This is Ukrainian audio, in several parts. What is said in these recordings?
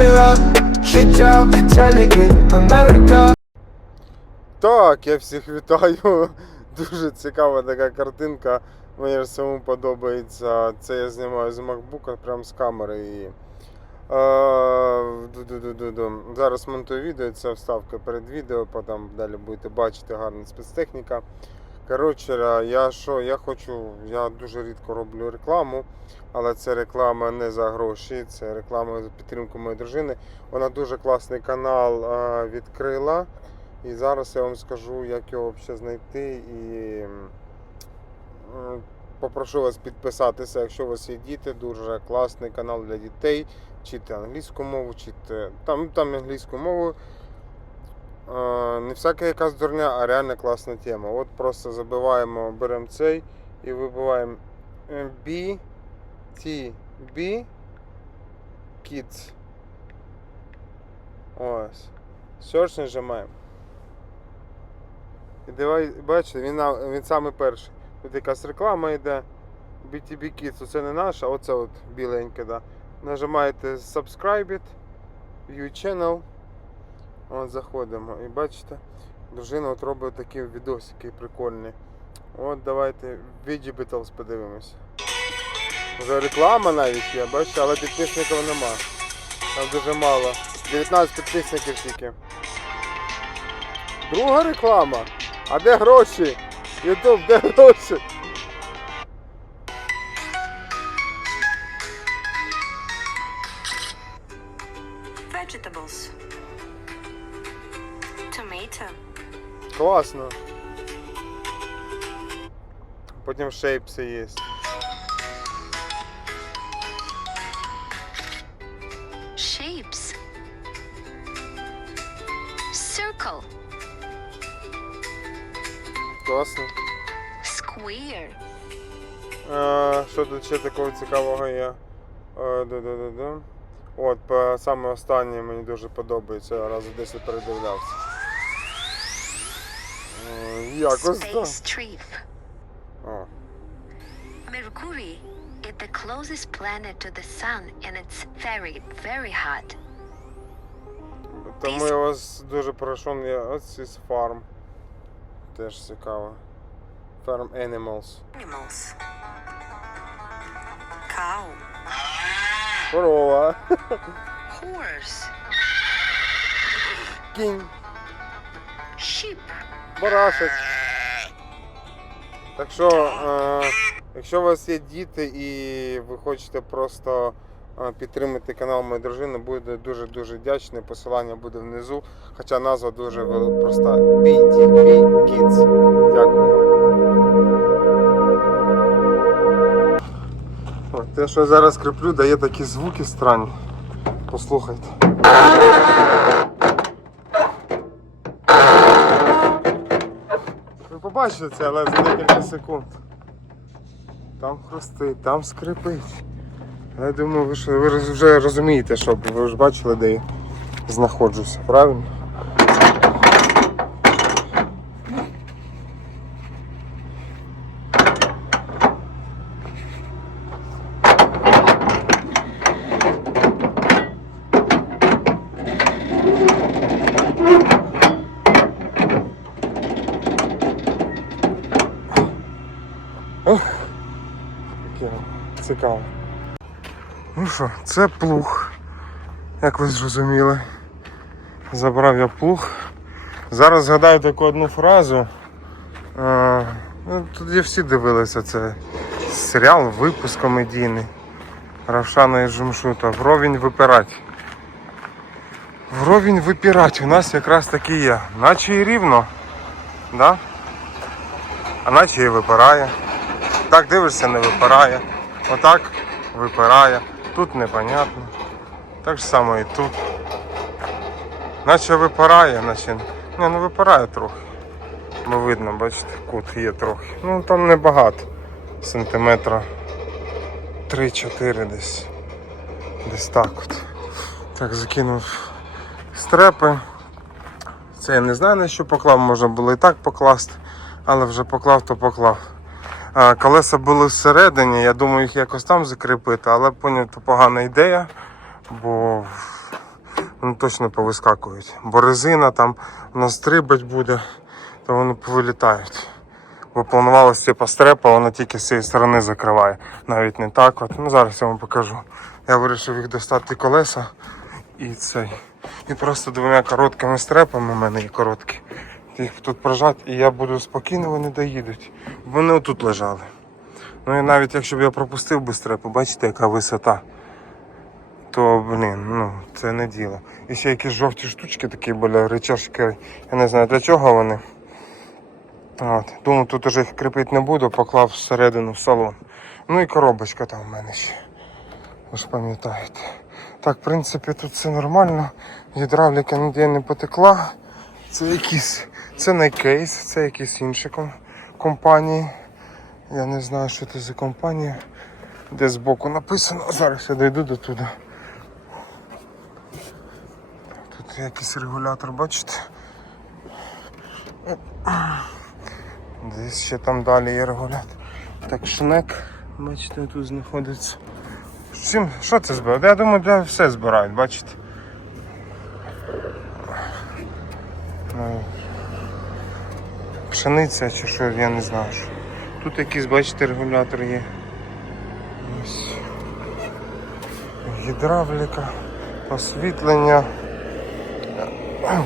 камера Життя в Америка Так, я всіх вітаю. Дуже цікава така картинка. Мені самому подобається. Це я знімаю з MacBook прямо з камери. Е. Зараз монтую відео, це вставка перед відео, потім далі будете бачити гарна спецтехніка. Коротше, я що, я хочу, я дуже рідко роблю рекламу, але це реклама не за гроші, це реклама за підтримку моєї дружини. Вона дуже класний канал відкрила. І зараз я вам скажу, як його взагалі знайти. І попрошу вас підписатися, якщо у вас є діти, дуже класний канал для дітей. Вчити англійську мову, вчити там, там англійську мову. Е, Не всяка якась дурня, а реально класна тема. От просто забиваємо, беремо цей і вибиваємо е, B, T, B, Kids. Ось. Search нажимаємо. І давай, бачите, він, він саме перший. Тут якась реклама йде. BTB Kids, це не наша, оце от біленьке, да. Нажимаєте Subscribe it, View Channel. От заходимо. І бачите, дружина от робить такі відосики прикольні. От давайте Vegetables подивимося. Вже реклама навіть є, бачите, але підписників нема. Там дуже мало. 19 підписників тільки. Друга реклама. А де гроші? Ютуб, де гроші? Класно. Потім шейпси є. Shapes. Circle. Класно. Square. А, що тут ще такого цікавого є? А, да-да-да-да. От, по саме останнє мені дуже подобається, разу 10 передивлявся. Е, Якось так. Space tree. О, Mercury is the closest planet to the sun and it's very, very hot. Тому я вас дуже прошу, я ось із фарм. Теж цікаво. Farm Animals. Animals. Cow. Корова. Horse. Кінь. Sheep. Барашек. Так що, е, якщо у вас є діти і ви хочете просто е, підтримати канал моєї дружини, буде дуже-дуже вдячний. Посилання буде внизу. Хоча назва дуже проста. BTB Kids. Дякую. Те, що я зараз креплю, дає такі звуки странні. Послухайте. Ви побачите це, але за декілька секунд. Там хрустить, там скрипить. Я думаю, ви, ж, ви вже розумієте, що ви ж бачили, де я знаходжуся, правильно? Таке цікаво. Ну що, це плуг. Як ви зрозуміли. Забрав я плуг. Зараз згадаю таку одну фразу. А, ну, тоді всі дивилися це серіал, випуск комедійний. Равшана і Жумшута. Вровень випирать. Вровень випирать. У нас якраз таки є. Наче і рівно. Да? А наче і випирає. Так дивишся, не випирає. Отак випирає. Тут непонятно. Так же само і тут. Наче випирає, наче. Не, ну випирає трохи. Бо видно, бачите, кут є трохи. Ну там небагато. Сантиметра 3-4 десь. Десь так от. Так, закинув стрепи. Це я не знаю на що поклав, можна було і так покласти, але вже поклав, то поклав. Колеса були всередині, я думаю їх якось там закріпити, але поняв, то погана ідея, бо вони точно повискакують. Бо резина там вона стрибать буде, то вони повилітають. Бо планувалося типу стрепа, вона тільки з цієї сторони закриває. Навіть не так. От. Ну зараз я вам покажу. Я вирішив їх достати колеса і цей. І просто двома короткими стрепами, у мене є короткі. Їх тут прожати, і я буду спокійно, вони доїдуть. Вони отут лежали. Ну і навіть якщо б я пропустив би стрепу, бачите, яка висота, то блін, ну це не діло. І ще якісь жовті штучки такі були, речашки. Я не знаю для чого вони. От. Думаю, тут уже їх кріпити не буду, поклав всередину в салон. Ну і коробочка там в мене ще. Ви ж пам'ятаєте. Так, в принципі, тут все нормально. Гідравліка ніде не потекла. Це якісь. Це не кейс, це якісь інші компанії. Я не знаю, що це за компанія. Де збоку написано. Зараз я дойду до туди. Тут якийсь регулятор, бачите? Десь ще там далі є регулятор. Так, шнек, бачите, тут знаходиться. Чим, що це збирають? Я думаю, для все збирають, бачите. Пшениця чи що, я не знаю. що. Тут якийсь, бачите, регулятор є. Ось. Гідравліка, освітлення,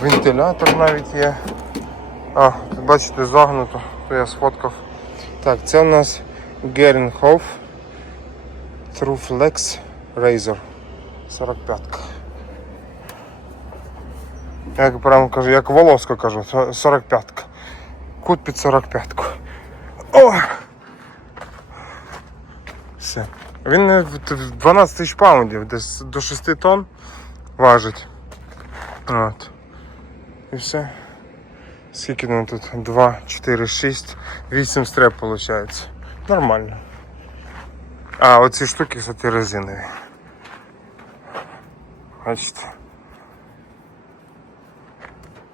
вентилятор навіть є. А, тут бачите, загнуто, то я сфоткав. Так, це у нас Геренхоф Truflex Razor 45. Як прямо кажу, як волоска кажу, 45. Кут під 45. О! Все. Він в- в 12 тисяч паундів, десь до 6 тонн важить. От. І все. Скільки нам тут? 2, 4, 6, 8 стреп виходить. Нормально. А, оці штуки, кстати, резинові. Бачите.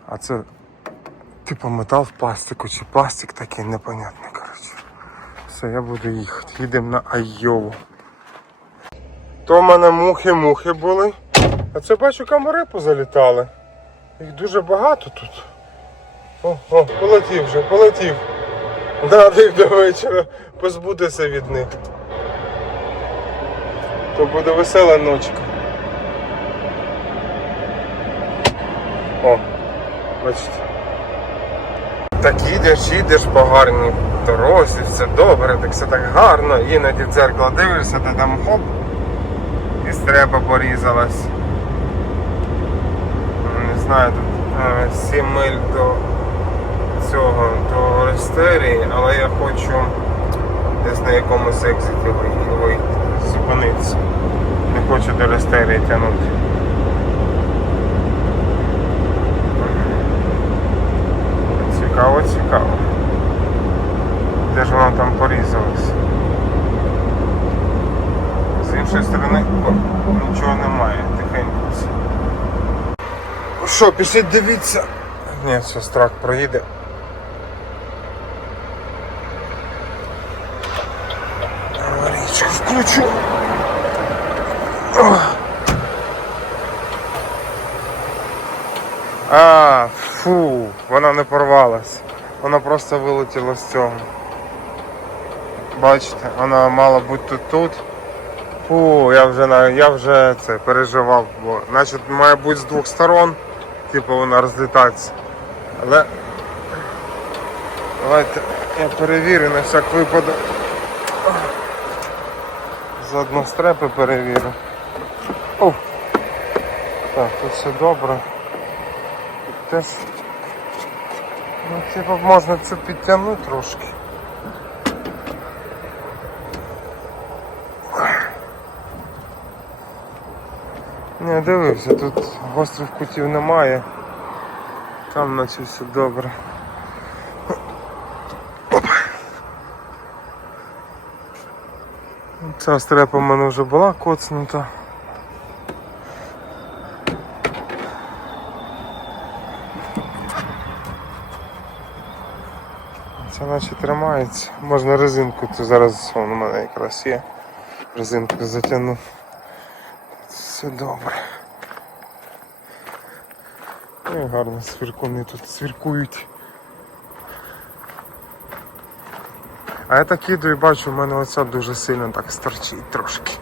А це типу метал в пластику чи пластик такий непонятний, коротше. Все, я буду їхати. Їдемо на Айову. То в мене мухи-мухи були. А це бачу, комари позалітали. Їх дуже багато тут. О, о, полетів вже, полетів. Надо їх до вечора позбутися від них. То буде весела ночка. О, бачите. Так їдеш, їдеш по гарній дорозі, все добре, так все так гарно, іноді в дзеркало дивишся, та там хоп, і стреба порізалась. Ну, Не знаю, тут 7 миль до цього, до Рестерії, але я хочу десь на якомусь екзиті вий- вийти, зупинитися. Не хочу до Рестерії тягнути. Цікаво, цікаво. Де ж воно там порізалось? З іншої сторони о, нічого немає, тихенько все. Що, пішли дивіться? Ні, все, страх проїде. Аварійку включу. О. А, фу, вона не порвалась. Просто вилетіла з цього. Бачите, вона мала бути тут тут. Фу, я вже я вже це переживав, бо значить має бути з двох сторон, типу вона розлітається. Але давайте я перевірю на всяк випадок. Заодно стрепи перевірю. О! Так, тут все добре. Тут теж. Ну, типу, можна це підтягнути трошки. Не, дивився, тут гострих кутів немає. Там наче все добре. Ця стрепа в мене вже була коцнута. Наче тримається. Можна резинку, це зараз вон у мене якраз є. Резинку затягну. Все добре. Ой, гарно свіркуни тут свіркують. А я так іду і бачу, в мене оця дуже сильно так сторчить трошки.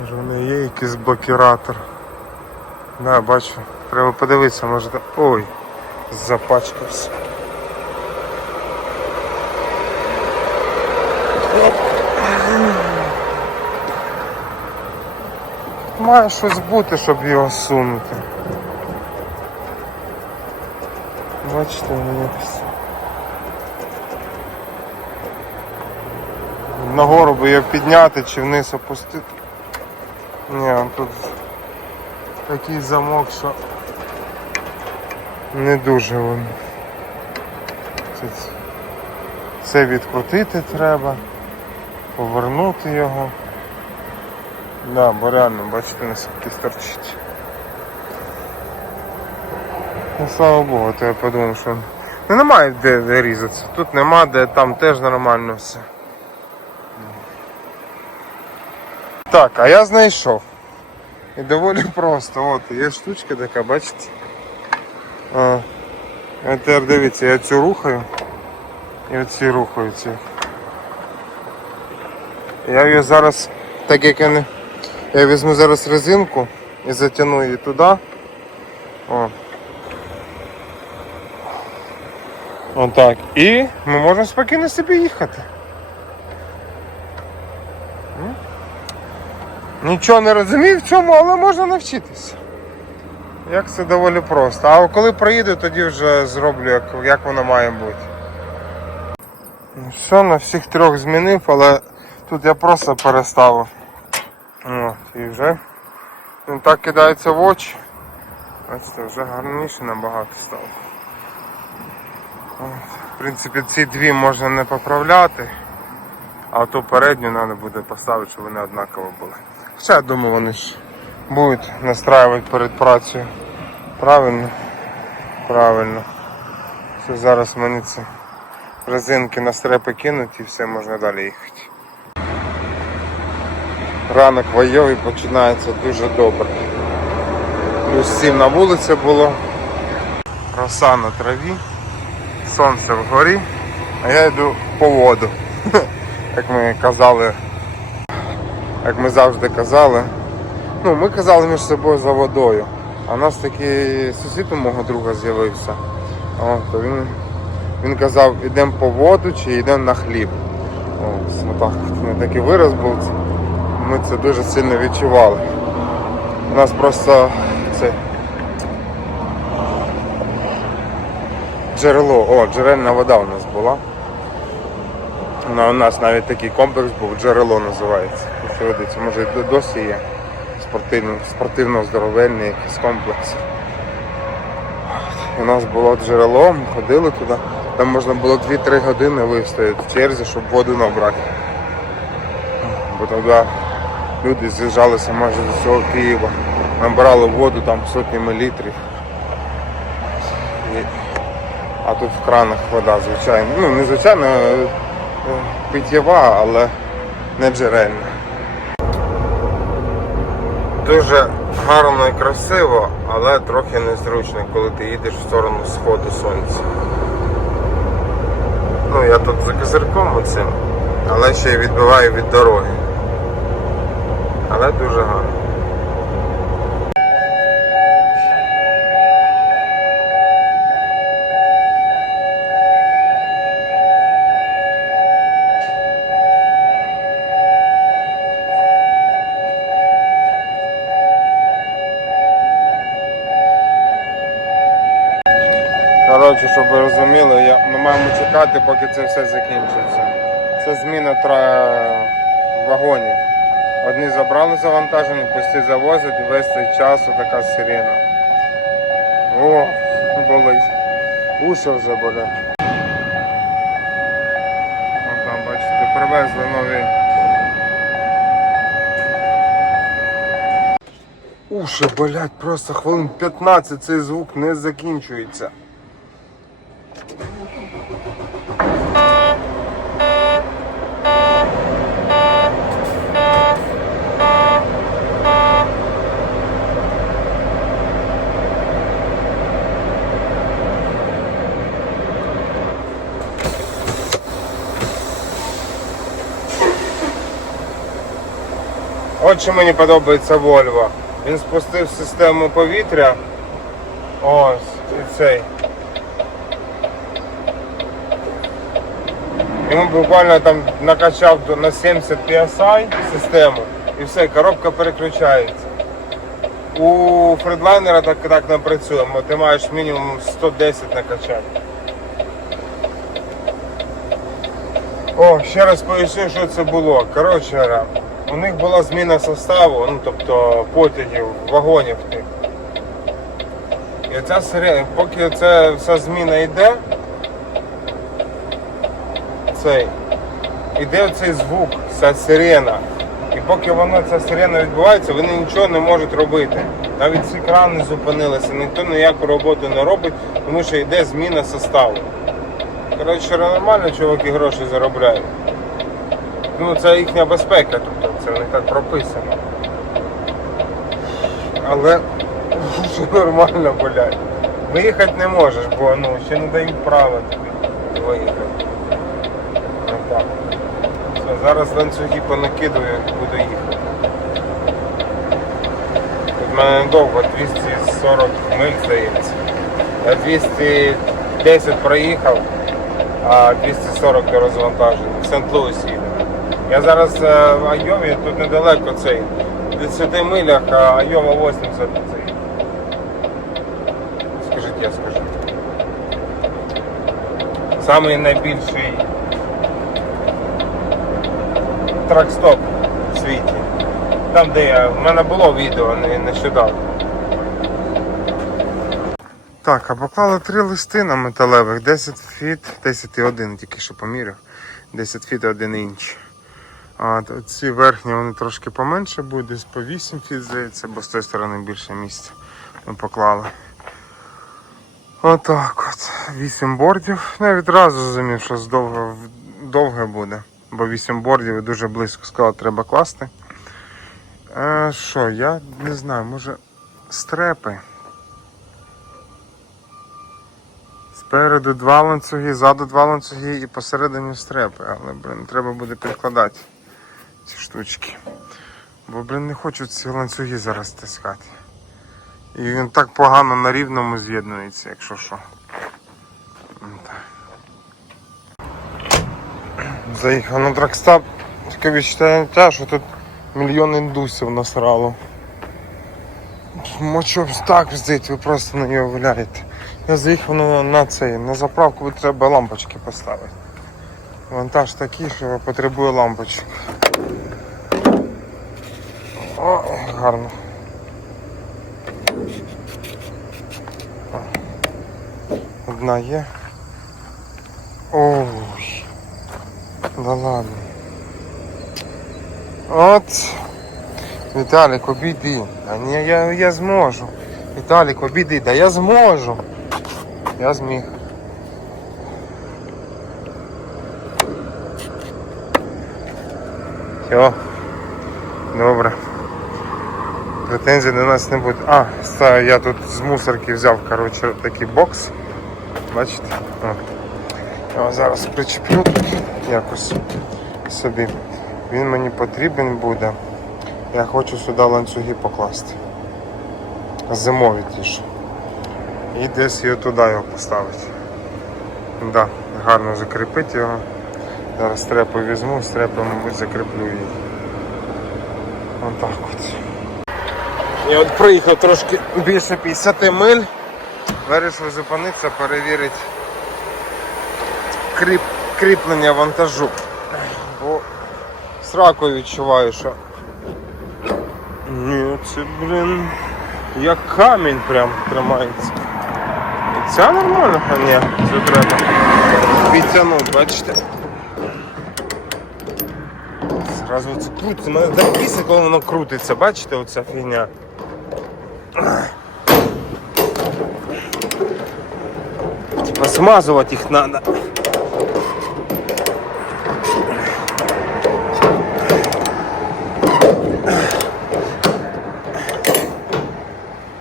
Може в неї є якийсь блокіратор. Да, бачу. Треба подивитися, може там. Ой, запачкався. Має щось бути, щоб його сунути. Бачите, воно якось. Нагору би його підняти чи вниз опустити. Ні, тут такий замок, що не дуже він. Це, відкрутити треба, повернути його. Да, бо реально, бачите, наскільки сторчить. Ну слава Богу, то я подумав, що ну, немає де, де різатися. Тут нема де, там теж нормально все. Так, а я знайшов. І доволі просто. От, є штучка така, бачите? А, а тепер дивіться, я цю рухаю. І оці рухаються. Я її зараз, так як я не. Я візьму зараз резинку і затягну її туди. О. Отак. І ми можемо спокійно собі їхати. Нічого не розумію в цьому, але можна навчитися. Як це доволі просто. А коли проїду, тоді вже зроблю, як, як воно має бути. Ну Все, на всіх трьох змінив, але тут я просто переставив. От, і вже він так кидається в очі. Бачите, вже гарніше набагато стало. От, в принципі, ці дві можна не поправляти, а ту передню треба буде поставити, щоб вони однаково були. Хоча я думаю, вони ж будуть настраювати перед працею. Правильно? Правильно. Все, зараз мені ці резинки на стрепи кинуть і все можна далі їхати. Ранок вайовий починається дуже добре. Плюс 7 на вулиці було. Роса на траві, сонце вгорі, а я йду по воду. Як ми казали, як ми завжди казали. Ну, ми казали між собою за водою. А нас такий сусід у мого друга з'явився. То він, він казав, йдемо по воду чи йдемо на хліб. Ось, отак. от. такий вираз був. Ми це дуже сильно відчували. У нас просто це джерело, о, джерельна вода у нас була. Ну, у нас навіть такий комплекс був, джерело називається. Якщо видиться, може досі є спортивно, спортивно-здоровельний якийсь комплекс. У нас було джерело, ми ходили туди. Там можна було 2-3 години вистояти в черзі, щоб воду набрати. Бо тоді люди з'їжджалися майже до всього Києва, набирали воду там сотнями літрів. І... А тут в кранах вода, звичайно. Ну, не звичайно, е, е, питєва, але не джерельна. Дуже гарно і красиво, але трохи незручно, коли ти їдеш в сторону сходу сонця. Ну, я тут за козирком оцим, але ще й відбиваю від дороги. Але дуже гарно. Коротше, я, ми маємо чекати, поки це все закінчиться. Це зміна вагонів. Одні забрали завантажені, пусті завозять, і весь цей час така сирена. О, болить. Вже болять. Там, бачите, привезли нові. Уші болять просто хвилин 15 цей звук не закінчується. От що мені подобається Volvo. Він спустив систему повітря. Ось, цей. Йому буквально там накачав на 70 PSI систему і все, коробка переключається. У фредлайнера так, так не працює, бо ти маєш мінімум 110 накачати. О, ще раз поясню, що це було. Коротше, у них була зміна составу, ну тобто потягів, вагонів тих. І ця сирена, поки ця вся зміна йде, цей, іде цей звук, ця сирена. І поки вона, ця сирена відбувається, вони нічого не можуть робити. Навіть ці крани зупинилися, ніхто ніяку роботу не робить, тому що йде зміна составу. Коротше, нормально чуваки гроші заробляють. Ну, це їхня безпека, тобто це них так прописано. Але що нормально, блядь. Виїхати не можеш, бо ну, ще не дають права тобі виїхати. Ну, так. Все, зараз ланцюги понакидую, буду їхати. Тут в мене недовго 240 миль здається. Я 210 проїхав, а 240 до розвантаження. В Сент-Луіс їде. Я зараз е, в Айові, тут недалеко цей. В 10 милях, а Айова 80 цей. Скажіть, я скажу. Самий найбільший тракстоп в світі. Там, де я, в мене було відео не- нещодавно. Так, а поклали три листи на металевих, 10 фіт, 10,1 тільки що поміряв. 10 фіт 1 інч. А ці верхні вони трошки поменше будуть, десь по 8 фіт, здається, бо з тої сторони більше місця ми поклали. Отак от. 8 бордів. Я відразу зрозумів, що довго, довге буде. Бо 8 бордів дуже близько сказав, треба класти. Е, що, я не знаю, може стрепи. Спереду два ланцюги, ззаду два ланцюги і посередині стрепи. Але, блин, треба буде підкладати ці штучки. Бо, блин, не хочу ці ланцюги зараз стискати. І він так погано на рівному з'єднується, якщо що. Заїхав на тракстап. Таке відчуття, що тут мільйон індусів насрало. Мочу так вздить, ви просто не уявляєте. Я заїхав на, на цей, на заправку, треба лампочки поставити. Вантаж такий, що потребує лампочок. О, гарно. Одна є. Ой. Да ладно. От. Віталік, обійди. А ні, я, я зможу. Віталік, обійди, да я зможу. Я зміг. Все. Добре. Претензій до нас не буде. А, я тут з мусорки взяв, коротше, такий бокс. Бачите? О. Його зараз причеплю тут якось собі. Він мені потрібен буде. Я хочу сюди ланцюги покласти. Зимові ті ж. І десь його туди його поставити. Да, гарно закріпити його. Зараз стрепу візьму, стрепом мабуть закріплю її. Отак от. Я от проїхав трошки більше 50 миль. Вирішив зупинитися, перевірити кріп, кріплення вантажу. Бо сраку відчуваю, що. Ні, це, блін, як камінь прям тримається. І ця нормально? А ні, це треба підтягнути, бачите? Зразу це крутиться, мене так бісить, коли воно крутиться, бачите, оця фігня. Типа смазувати їх треба.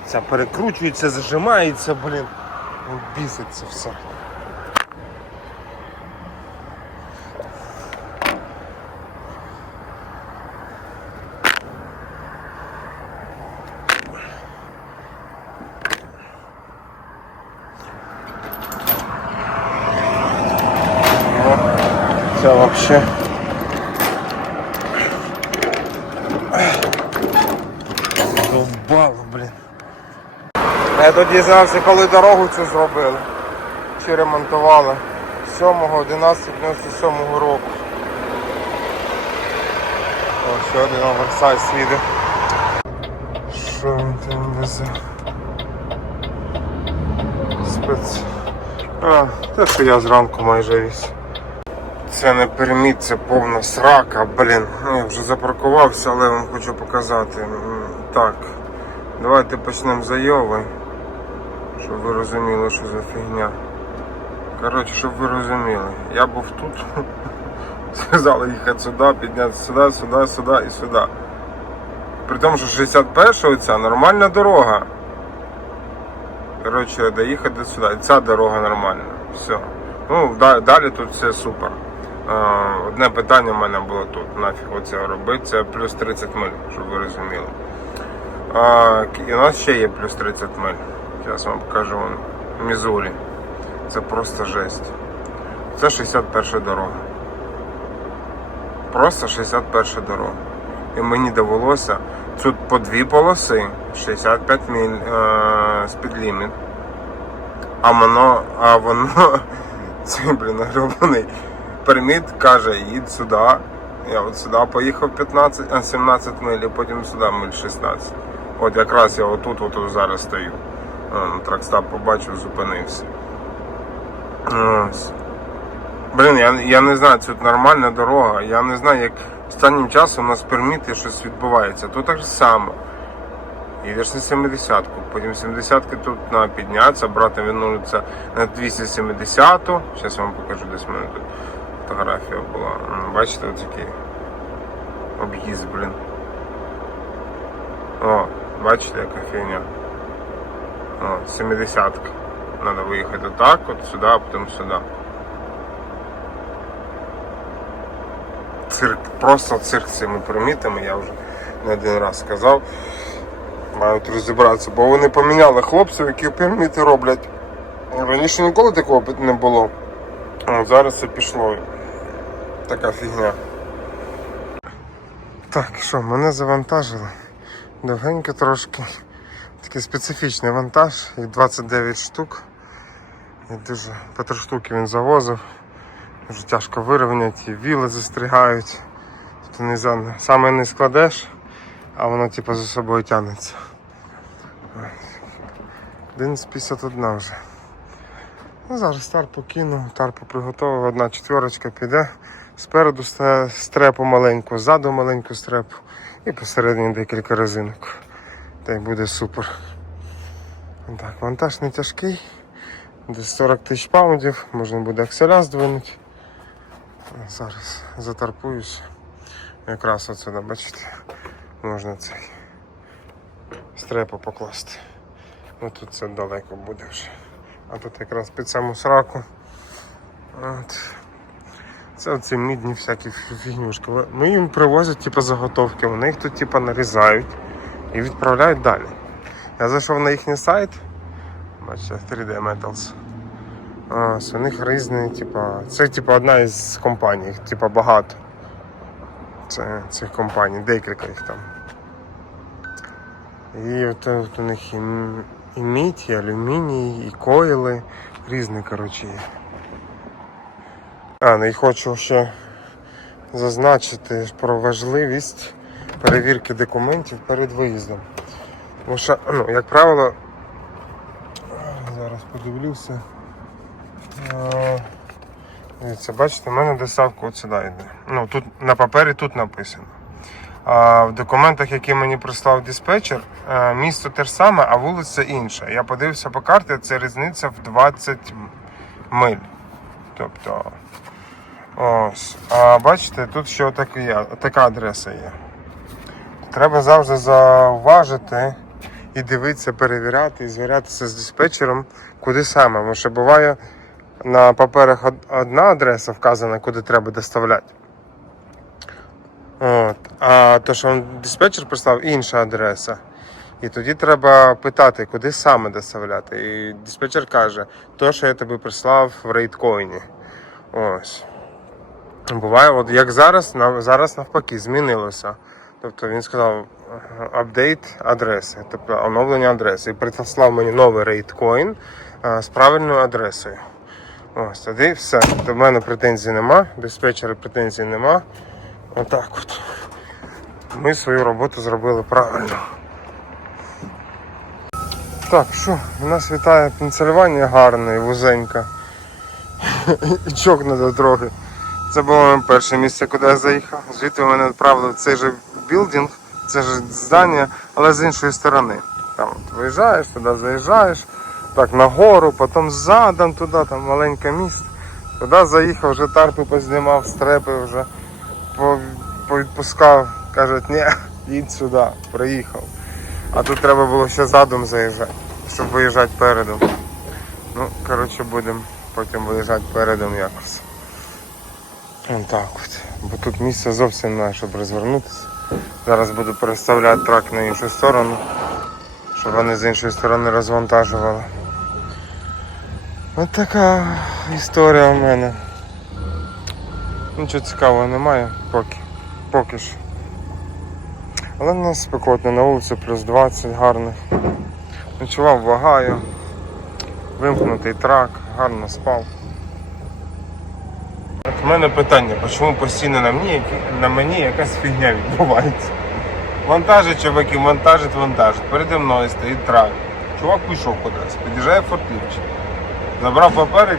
Ця перекручується, зажимається, блін. Біситься все. Це вообще. Довбало, блін. Я тут дізнався, коли дорогу цю зробили. Чи ремонтували. 7 11 97 року. О, ще один оверсайз їде. Що він там везе? Спец. А, те, що я зранку майже віз. Це не переміт, це повна срака, блін. Ну, я вже запаркувався, але вам хочу показати. Так, давайте почнемо з щоб ви розуміли, що за фігня. Коротше, щоб ви розуміли, я був тут, сказали їхати сюди, піднятися сюди, сюди, сюди і сюди. При тому, що 61 ця нормальна дорога. Коротше, доїхати сюди. Ця дорога нормальна. Все. Ну, далі тут все супер. Одне питання в мене було тут. Нафіг оце робити. Це плюс 30 миль, щоб ви розуміли. І у нас ще є плюс 30 миль. Зараз вам покажу вон. Мізурі. Це просто жесть. Це 61 дорога. Просто 61 дорога. І мені довелося тут по дві полоси, 65 миль е, спідліміт. А воно, а воно, цей, блін, нагребаний перміт каже, їдь сюди. Я от сюди поїхав 15, 17 миль, і потім сюди миль 16. От якраз я отут, отут зараз стою. Тракстап побачив, зупинився. Ось. Блін, я, я не знаю, це нормальна дорога. Я не знаю, як останнім часом у нас перміти щось відбувається. Тут так само. Їдеш на 70-ку, потім 70-ки тут на підняться, брати віднулиться на 270-ту. Зараз вам покажу, десь в мене тут фотографія була. Бачите, ось такий об'їзд, блін. О, бачите, яка фігня. О, 70-ка. Треба виїхати так, от сюди, а потім сюди. Цирк, просто цирк з цими примітами, я вже не один раз сказав. Мають розібратися, бо вони поміняли хлопців, які перміти роблять. Раніше ніколи такого не було. А зараз це пішло. Така фігня. Так, що, мене завантажили. Довгенько трошки. Такий специфічний вантаж, їх 29 штук. І дуже по штуки він завозив. Дуже тяжко вирівняти, і віли застрягають. Тобто не. Саме не складеш, а воно типу за собою тягнеться. 11.51 вже. Ну, зараз тарпу кину, тарпу приготував, одна четверочка піде. Спереду стрепу маленьку, ззаду маленьку стрепу і посередині декілька резинок. Та й буде супер. Так, вантаж не тяжкий. Десь 40 тисяч паундів, можна буде акселя здвинути. Зараз затарпуюся. Якраз оце, бачите, можна цей стрепу покласти. Ну тут це далеко буде вже. А тут якраз під саму сраку. От. Це оці мідні всякі фігнюшки. Ну їм привозять типу, заготовки, вони їх тут типу, нарізають і відправляють далі. Я зайшов на їхній сайт. Бачите, 3D Metals. У них різні, типа, це типа одна із компаній, типа багато. Це цих компаній, декілька їх там. І от, от у них і, і мідь, і алюміній, і койли, різні, коротше. А, ну і хочу ще зазначити про важливість перевірки документів перед виїздом. Тому що, ну, як правило, зараз подивлюся. Е, Дивіться, бачите, в мене доставка от сюди йде. Ну, тут на папері тут написано. А в документах, які мені прислав диспетчер, е, місто те ж саме, а вулиця інша. Я подивився по карті, це різниця в 20 миль. Тобто. Ось. А бачите, тут ще є- така адреса є. Треба завжди зауважити і дивитися, перевіряти і звірятися з диспетчером, куди саме. Тому що буває на паперах одна адреса вказана, куди треба доставляти. От. А то, що диспетчер прислав, інша адреса. І тоді треба питати, куди саме доставляти. І диспетчер каже, то, що я тобі прислав в рейдкоїні. Ось. Буває, от як зараз, зараз навпаки, змінилося. Тобто він сказав апдейт адреси, тобто оновлення адреси. І прислав мені новий рейткоін з правильною адресою. Ось тоді все. До мене претензій нема, диспетчера претензій нема. Отак от. Ми свою роботу зробили правильно. Так, що, у нас вітає пенсильванія гарна і вузенька. І до дороги. Це було моє перше місце, куди я заїхав. Звідти мене відправили в цей же білдинг, це ж здання, але з іншої сторони. Там виїжджаєш, туди заїжджаєш, так нагору, потім задом туди, там маленьке місто. Туди заїхав, вже тарпи познімав, стрепи вже повідпускав. Кажуть, ні, їдь сюди, приїхав. А тут треба було ще задом заїжджати, щоб виїжджати передом. Ну, коротше, будемо потім виїжджати передом якось. Ось так от. Бо тут місця зовсім немає, щоб розвернутися. Зараз буду переставляти трак на іншу сторону, щоб вони з іншої сторони розвантажували. Ось така історія у мене. Нічого цікавого немає поки. Поки що. Але в нас спекотно на вулиці плюс 20 гарних. Ночував вагаю. Вимкнутий трак, гарно спав. В мене питання, чому постійно на мені, на мені якась фігня відбувається? Вантажить чуваки, вантажить, вантажить. Переді мною стоїть трак. Чувак пішов кудись, під'їжджає фортівчик. Забрав папери,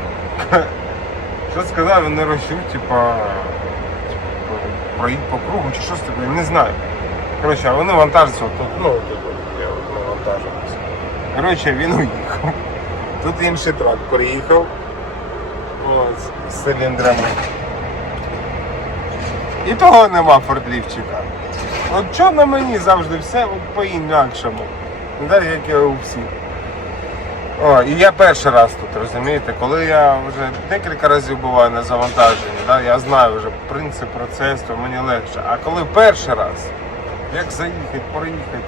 що сказав, він не розчув, типа проїдь по кругу чи щось таке, не знаю. Коротше, а вони вантажаться отут, ну тут я вантажимося. Коротше, він уїхав. Тут інший трак приїхав. З циліндрами. І того нема фортлівчика. От що на мені завжди все по-інакшому. Так, як і у всіх. О, і я перший раз тут, розумієте, коли я вже декілька разів буваю на завантаженні, да, я знаю вже принцип, процес, то мені легше. А коли перший раз, як заїхати, проїхати,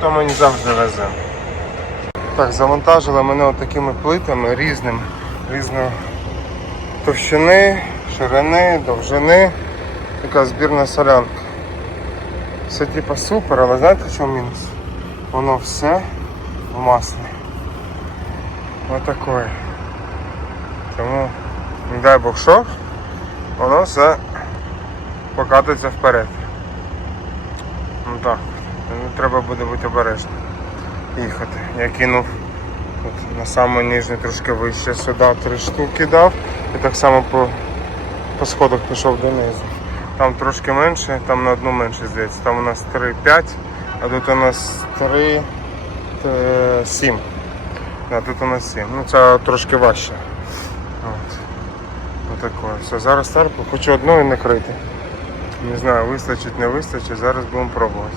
то мені завжди везе. Так, завантажили мене отакими плитами різними, різної товщини, ширини, довжини. Така збірна солянка. Все типа супер, але знаєте що мінус? Воно все в маслі. Отакое. Тому, не дай Бог що, воно все покатиться вперед. Ну так, треба буде бути обережним їхати. Я кинув от, на самий нижній трошки вище сюди три штуки дав і так само по, по сходах пішов донизу. Там трошки менше, там на одну менше здається. Там у нас 3-5, а тут у нас 3 7. А тут у нас 7. Ну це трошки важче. От. Отакое. Все, зараз терпу, хочу одною накрити. Не знаю, вистачить, не вистачить, зараз будемо пробувати.